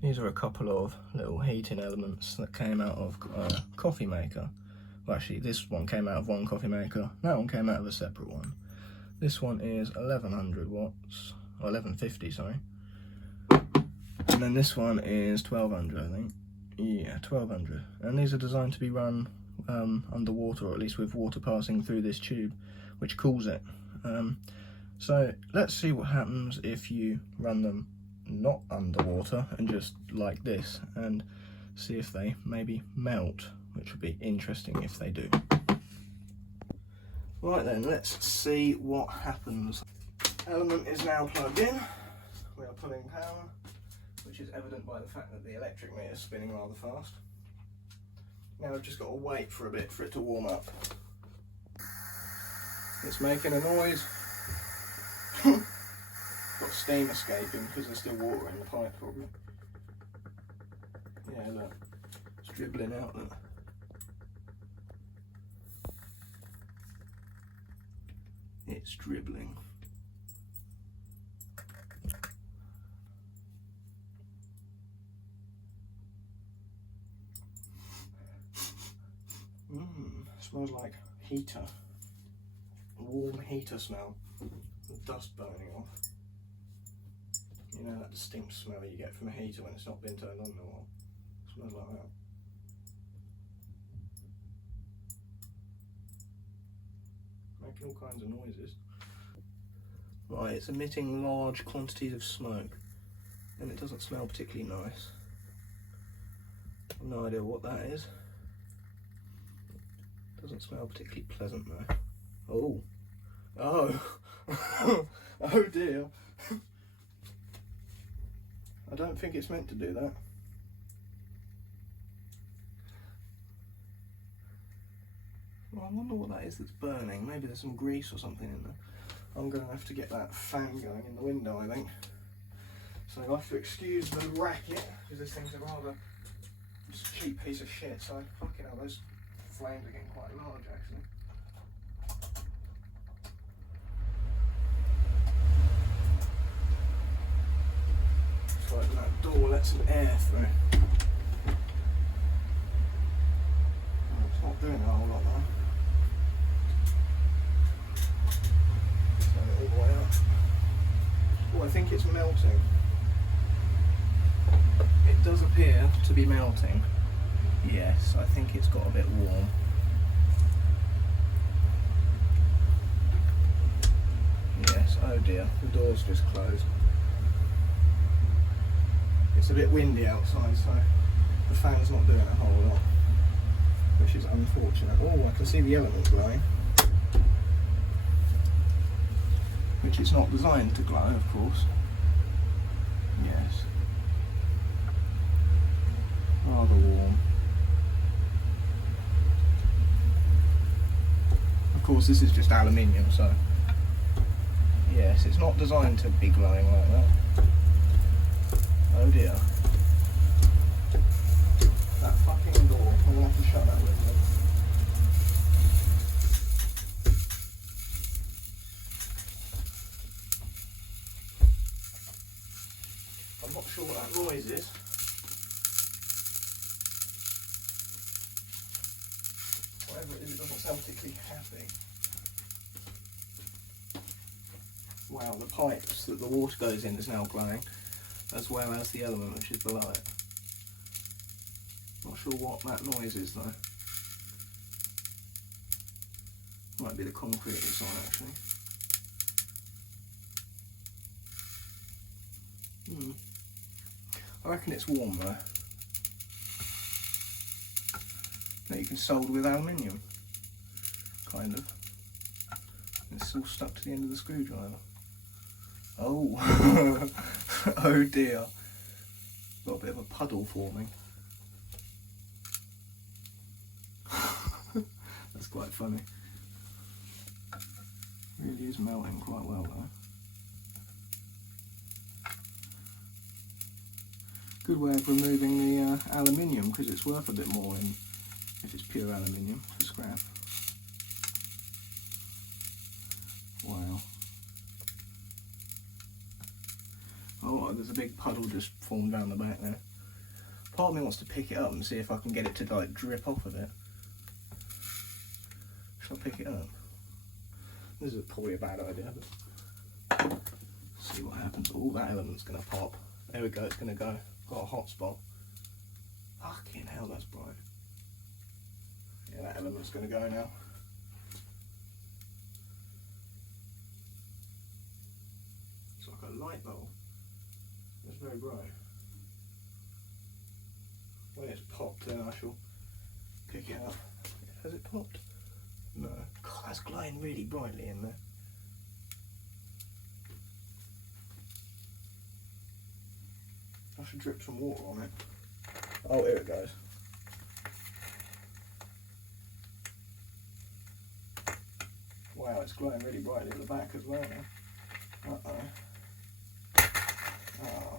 These are a couple of little heating elements that came out of a coffee maker. Well, actually, this one came out of one coffee maker, that one came out of a separate one. This one is 1100 watts, or 1150, sorry. And then this one is 1200, I think. Yeah, 1200. And these are designed to be run underwater, or at least with water passing through this tube, which cools it. So let's see what happens if you run them not underwater and just like this, and see if they maybe melt, which would be interesting if they do. Right then, let's see what happens. Element is now plugged in. We are pulling power, which is evident by the fact that the electric meter is spinning rather fast. Now I've just got to wait for a bit for it to warm up. It's making a noise. Got steam escaping because there's still water in the pipe, probably. Yeah, look, it's dribbling out there. It's dribbling. Smells like heater. Warm heater smell. The dust burning off. You know that distinct smell you get from a heater when it's not been turned on in a while? It smells like that. Making all kinds of noises. Right, it's emitting large quantities of smoke, and it doesn't smell particularly nice. I've no idea what that is. Doesn't smell particularly pleasant though. Oh. Oh. Oh dear. I don't think it's meant to do that. Well, I wonder what that is that's burning. Maybe there's some grease or something in there. I'm going to have to get that fan going in the window, I think. So I'll have to excuse the racket, because this thing's a rather cheap piece of shit. So fucking hell, those flames are getting quite large actually. Just open that door, let some air through. Oh, it's not doing a whole lot now. Turn it all the way up. Oh, I think it's melting. It does appear to be melting. Yes, I think it's got a bit warm. Yes, oh dear, the door's just closed. It's a bit windy outside, so the fan's not doing a whole lot, which is unfortunate. Oh, I can see the element glowing, which it's not designed to glow, of course. Yes. Rather warm. Of course, this is just aluminium, so yes, it's not designed to be glowing like that. Oh dear. That fucking door. I'm gonna have to shut that window. I'm not sure what that noise is. Whatever it is, it doesn't sound particularly happy. Wow, the pipes that the water goes in is now glowing, as well as the element which is below it. Not sure what that noise is though. Might be the concrete it's on actually. I reckon it's warm though. Now you can solder with aluminium, kind of. It's all stuck to the end of the screwdriver. Oh, oh dear. Got a bit of a puddle forming. That's quite funny. Really is melting quite well though. Good way of removing the aluminium, because it's worth a bit more in if it's pure aluminium for scrap. Wow. Oh, there's a big puddle just formed down the back there. Part of me wants to pick it up and see if I can get it to like drip off of it. Shall I pick it up? This is probably a bad idea, but see what happens. Oh, that element's gonna pop. There we go, it's gonna go. Got a hot spot. Fucking hell, that's bright. Yeah, that element's gonna go now. It's like a light bulb. It's very bright. When it's popped, then I shall pick it up. Has it popped? No. God, that's glowing really brightly in there. I should drip some water on it. Oh, here it goes. Wow, it's glowing really brightly at the back as well now. Uh-oh. Oh.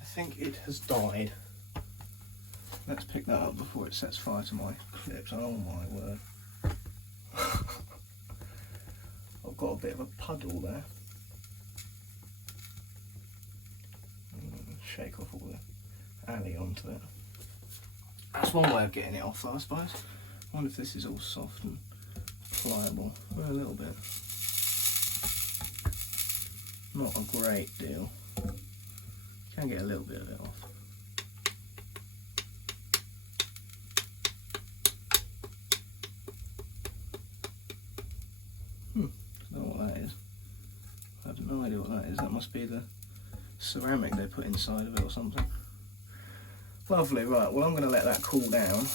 I think it has died. Let's pick that up before it sets fire to my clips. Oh my word. I've got a bit of a puddle there. Shake off all the alley onto it. That's one way of getting it off, I suppose. I wonder if this is all soft and pliable. Well, a little bit. Not a great deal. Can get a little bit of it off. I don't know what that is. I have no idea what that is. That must be the ceramic they put inside of it or something. Lovely, right, well I'm going to let that cool down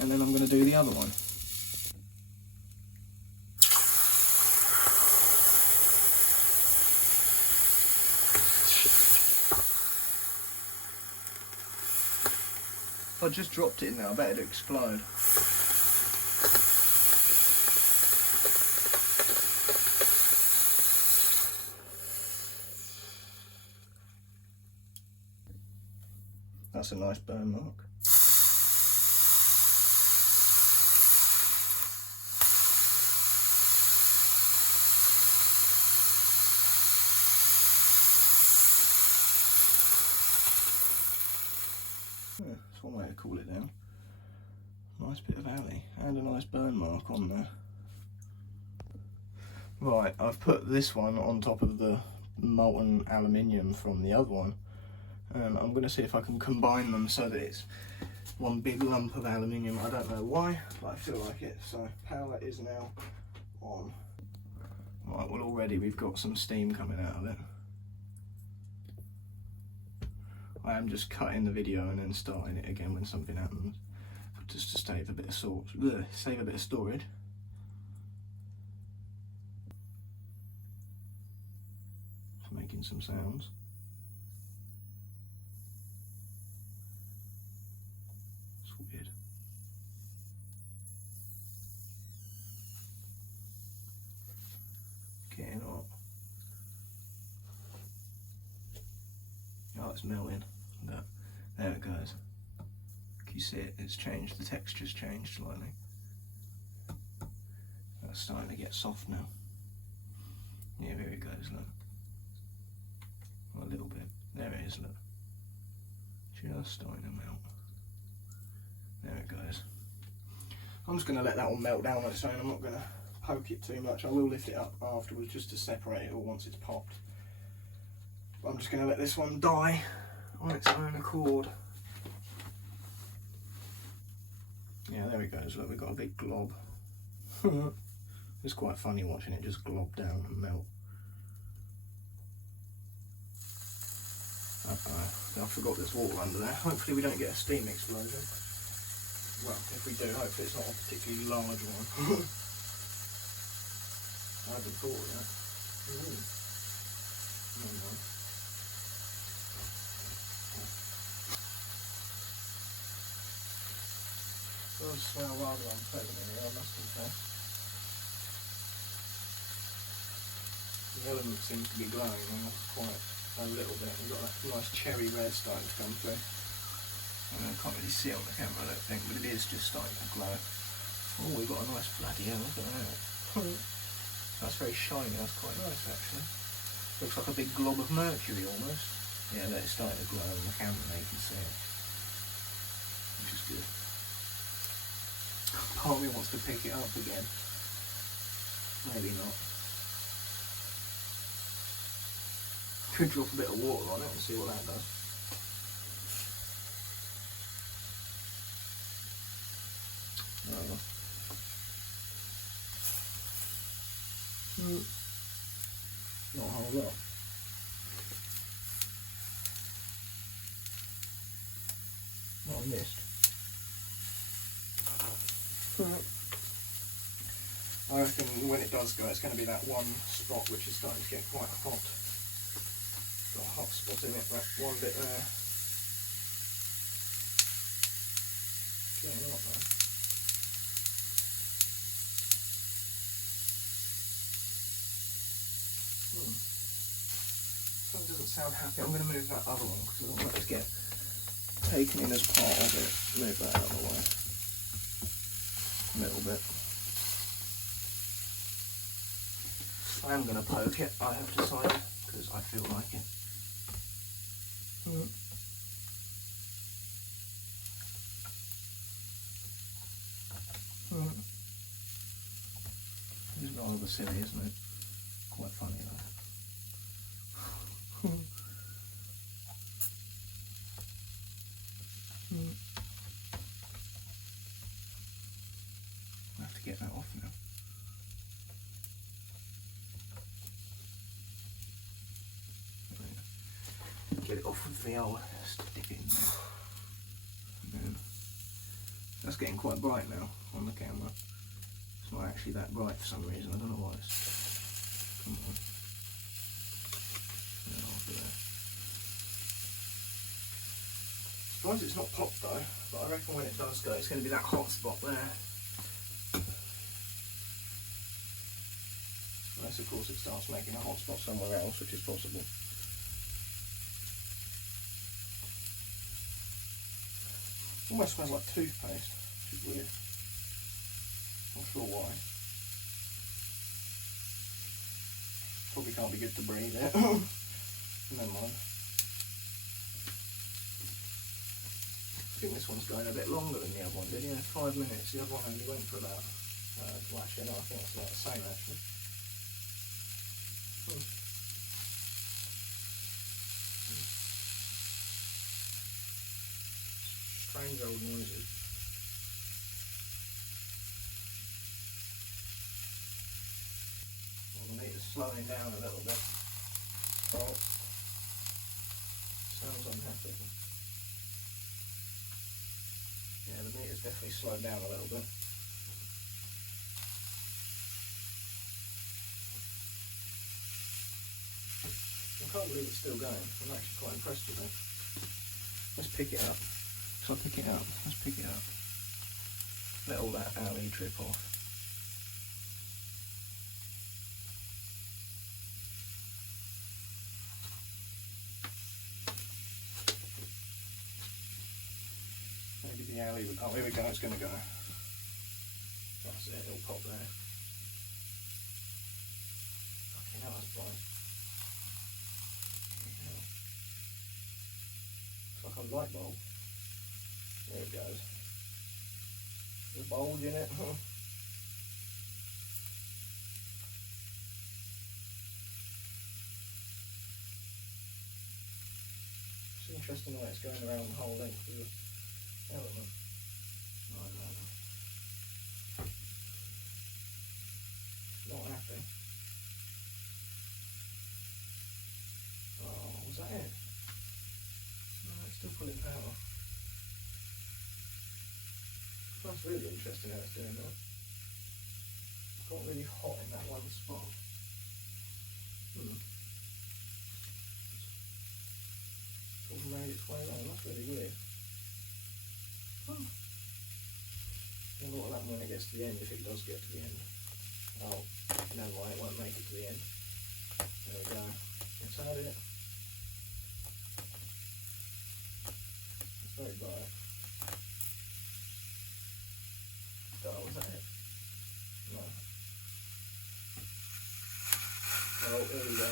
and then I'm going to do the other one. If I just dropped it in there, I bet it'd explode. That's a nice burn mark. Yeah, that's one way to cool it down. Nice bit of alley and a nice burn mark on there. Right, I've put this one on top of the molten aluminium from the other one. I'm going to see if I can combine them so that it's one big lump of aluminium. I don't know why, but I feel like it. So power is now on. Right, well already we've got some steam coming out of it. I am just cutting the video and then starting it again when something happens, just to save a bit of storage. It's making some sounds. Weird. Getting hot. Oh, it's melting. Look, there it goes. Can you see it? It's changed. The texture's changed slightly. That's starting to get soft now. Yeah, there it goes. Look. A little bit. There it is. Look. Just starting to melt. There it goes. I'm just going to let that one melt down on its own. I'm not going to poke it too much. I will lift it up afterwards just to separate it all once it's popped. But I'm just going to let this one die on its own accord. Yeah, there it goes. Look, we've got a big glob. It's quite funny watching it just glob down and melt. I forgot there's water under there. Hopefully we don't get a steam explosion. Well, if we do, hopefully it's not a particularly large one. I hadn't thought of that. Ooh. No, no. It does smell rather unpleasant in here, I must confess. The element seems to be glowing now quite a little bit. We've got that nice cherry red starting to come through. I can't really see it on the camera, I don't think, but it is just starting to glow. Oh, we've got a nice bloody hell, look at that. That's very shiny, that's quite nice actually. Looks like a big glob of mercury almost. Yeah, look, it's starting to glow on the camera, now you can see it, which is good. Part of me wants to pick it up again. Maybe not. Could drop a bit of water on it and see what that does. Not a whole lot. What I missed. I reckon when it does go, it's going to be that one spot which is starting to get quite hot. Got a hot spot in it, that one bit there. Getting hot there. That doesn't sound happy. I'm going to move that other one because I don't want it to get taken in as part of it. Move that out of the way. A little bit. I am going to poke it, I have decided, because I feel like it. It's rather silly, isn't it? Quite funny though. I have to get that off now. Get it off with the old stick in there. That's getting quite bright now on the camera. It's not actually that bright for some reason, I don't know why. Come on. Surprised it's not popped though, but I reckon when it does go, it's going to be that hot spot there. Unless of course it starts making a hot spot somewhere else, which is possible. Almost smells like toothpaste, which is weird. Not sure why. Probably can't be good to breathe it. Never mind. I think this one's going a bit longer than the other one did, 5 minutes. The other one only went for about, well actually no, I think it's about the same actually. Strange old noises. Well, the meter's slowing down a little bit. Oh, sounds unhappy. Yeah, the meter's definitely slowed down a little bit. I can't believe it's still going. I'm actually quite impressed with it. Let's pick it up. So I'll pick it up. Let's pick it up. Let all that alley drip off. Maybe the alley. Oh, here we go. It's going to go. That's it. It'll pop there. Okay, now that's bright. It's like a light bulb. There it goes. There's a bulge in it. It's interesting the way it's going around the whole length of the element. Not happy. Oh, was that it? No, it's still pulling power. That's really interesting how it's doing that. It's got really hot in that one spot. Sort of made its way around. That's really weird. I wonder what will happen when it gets to the end, if it does get to the end. Oh, never mind, it won't make it to the end. There we go. It's had it. It's very bright. Oh, was that it? No. Oh, there we go.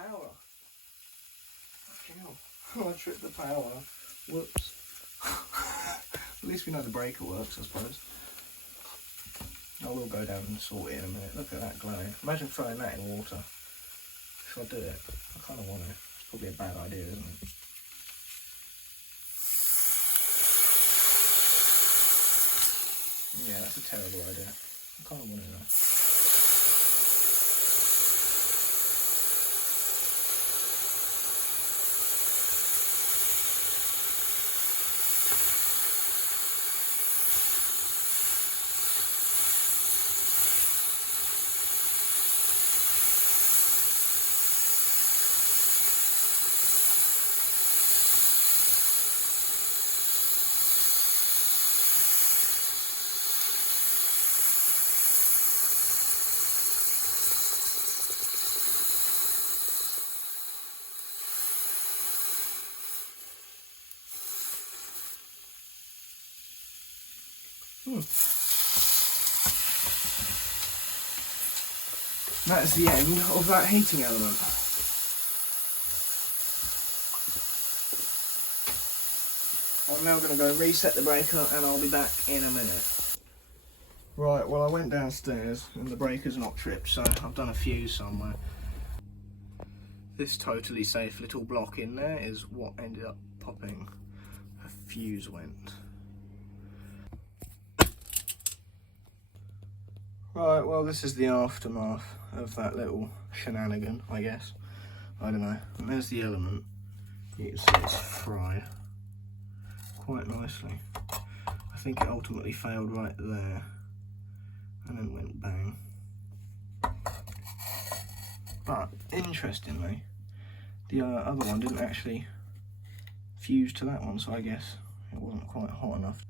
power. Fucking hell. I tripped the power. Whoops. At least we know the breaker works, I suppose. I will go down and sort it in a minute. Look at that glowing. Imagine throwing that in water. Should I do it? I kind of want to. It's probably a bad idea, isn't it? Yeah, that's a terrible idea. I kind of want it though. That's the end of that heating element. I'm now going to go reset the breaker and I'll be back in a minute. Right, well I went downstairs and the breaker's not tripped, so I've done a fuse somewhere. This totally safe little block in there is what ended up popping. A fuse went. Right, well this is the aftermath of that little shenanigan, I guess. I don't know. And there's the element. You can see it's fried quite nicely. I think it ultimately failed right there and then went bang. But interestingly, the other one didn't actually fuse to that one, so I guess it wasn't quite hot enough.